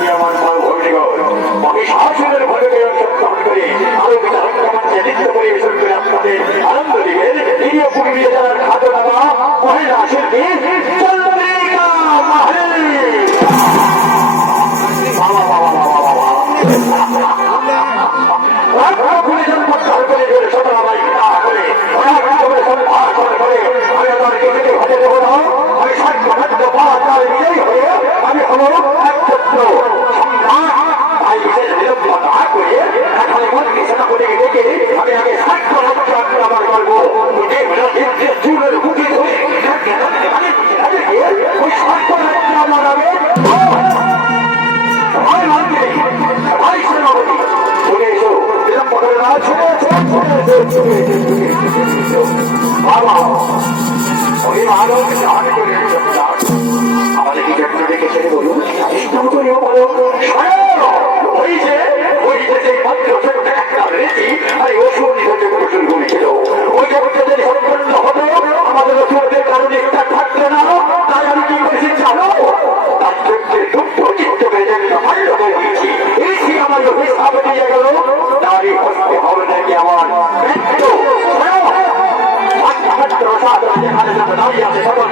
আমি আমার মা ভৌমিকর আমি শাসনের ভয়কে অংশগ্রহণ করে আলোকিত রক্ষামঞ্চে নৃত্য পরিবেশন করে আপনাদের আনন্দ দিবেন প্রিয় পুরুলিয়া জেলার খ্যাতনামা মহিলা শিল্পী চন্দ্রিকা মাহালি। আমি হল একমাত্র আমি আগে সাক্ষ্য আমার গল্প চুলের মুখে ধরে ওই সাক্ষ্য আমার আমি আমাদের কি ঘটনা দেখেছে বলুন ওই যে মাত্র একটা রীতি আর ওষুধ নিধনের প্রচুর গুণছিল ওই জগতের সম্পন্ন হতো আমাদের ওষুধের কারণে একটা থাকতো না তাই আমি কি করেছি জানো তার চোখে দুঃখ চিত্ত বেঁধে ভালো করে দিয়েছি এই আমার অভিশাপ দিয়ে গেল নারী হস্তে হবে নাকি আমার দাঁড়িয়ে আছে সকল